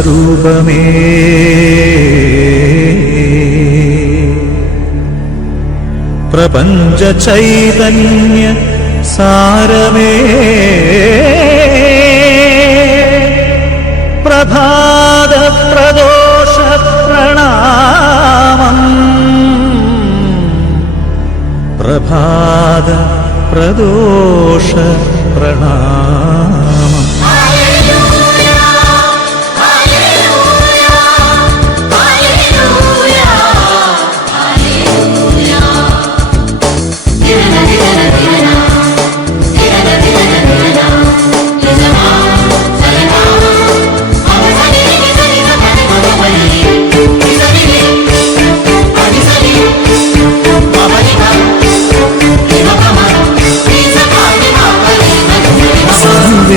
സ്വരൂപമേ പ്രപഞ്ച ചൈതന്യ സാരമേ പ്രഭാത പ്രദോഷ പ്രണാമം പ്രഭാത പ്രദോഷ പ്രണാമം.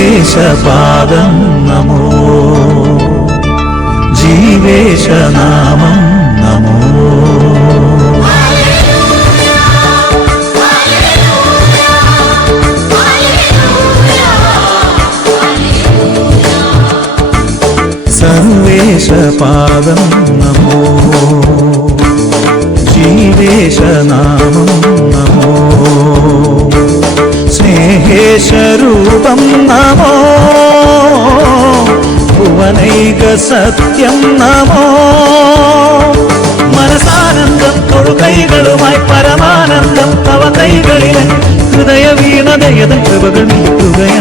സർവേശപാദം നമോ ജീവേശനാമം നമോ സർവേശപാദം നമോ ജീവേശനാമം നമോ സ്നേഹേശരൂപം നമോ ഭുവനൈക സത്യം നമോ മനസാനന്ദം തൊഴുകൈകളുമായി പരമാനന്ദം തവ കൈകളിലെ ഹൃദയ വീണതയത കൃപകൾ നീക്കുകയായി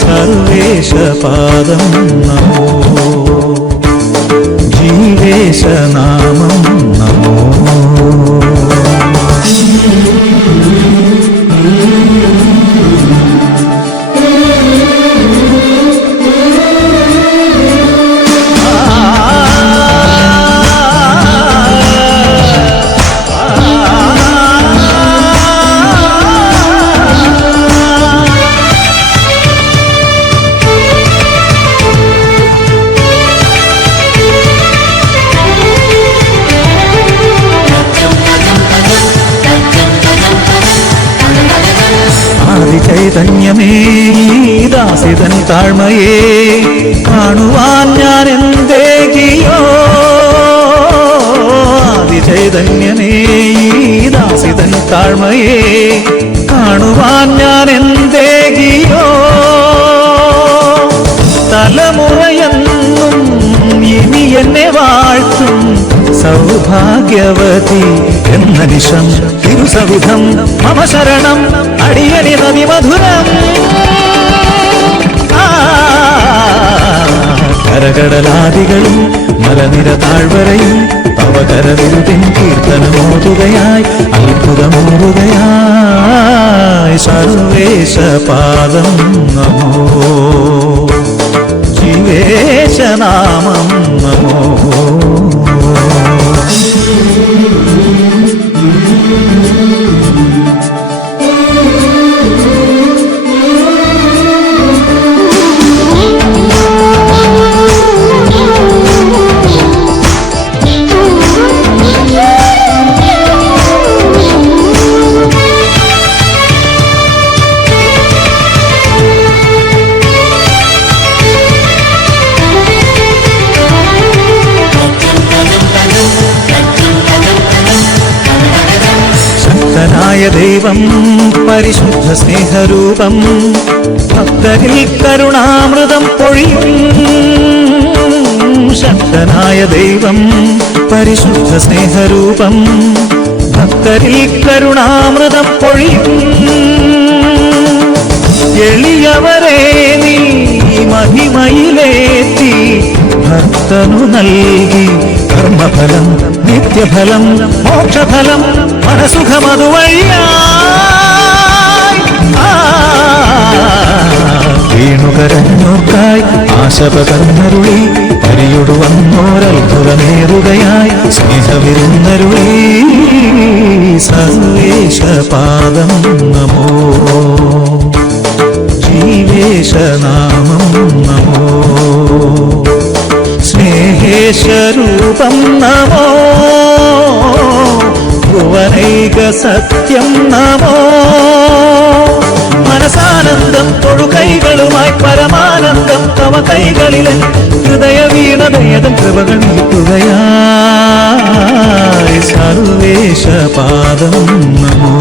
സർവേശപാദം നമോ ജീവേശനാമം നമോ. ചൈതന്യമേ ദാസിതൻ താഴ്മയേ കാണുവാൻ ഞാൻ എന്തേകിയോ ആദിചൈതന്യമേ ദാസിതൻ താഴ്മയേ കാണുവാൻ ഞാൻ എന്തേകിയോ തലമുറയെന്നും ഇനി എന്നെ വാഴ്ത്തും സൗഭാഗ്യവതി എന്ന നിശം തിരുസവിധം മമ ശരണം അടിയനി നദി മധുരം കരകടലാദികളും മലനിര താഴ്വരയും തവ കരവിരുതിൻ കീർത്തനമോതുകയായി അത്ഭുതമോതുകയായി സർവേശപാദം നമോ ജീവേശനാമം നമോ. ദൈവം പരിശുദ്ധ സ്നേഹരൂപം ഭക്തരിൽ കരുണാമൃതം പൊഴിയും ശക്തനായ ദൈവം പരിശുദ്ധ സ്നേഹരൂപം ഭക്തരിൽ കരുണാമൃതം പൊഴിയും എളിയവരെ നീ മഹിമയിലേറ്റി ഭക്തനു നൽകി കർമ്മഫലം നിത്യഫലം മോക്ഷഫലം മനസുഖമതുവഴിയായി വീണുകരഞ്ഞോർക്കായി ആശപകർന്നരുളി പരിയൊടു വന്നോരത്ഭുതമേറുകയായി സ്നേഹവിരുന്നരുളി സർവേശപാദം നമോ ജീവേശനാമം നമോ സ്നേഹേശരൂപം നമോ ഭുവനൈക സത്യം നമോ മനസാനന്ദം തൊഴുകൈകളുമായി പരമാനന്ദം തവ കൈകളിൽ ദയതൻ കൃപകൾ നീട്ടുകയായി സർവേശ പാദം നമോ.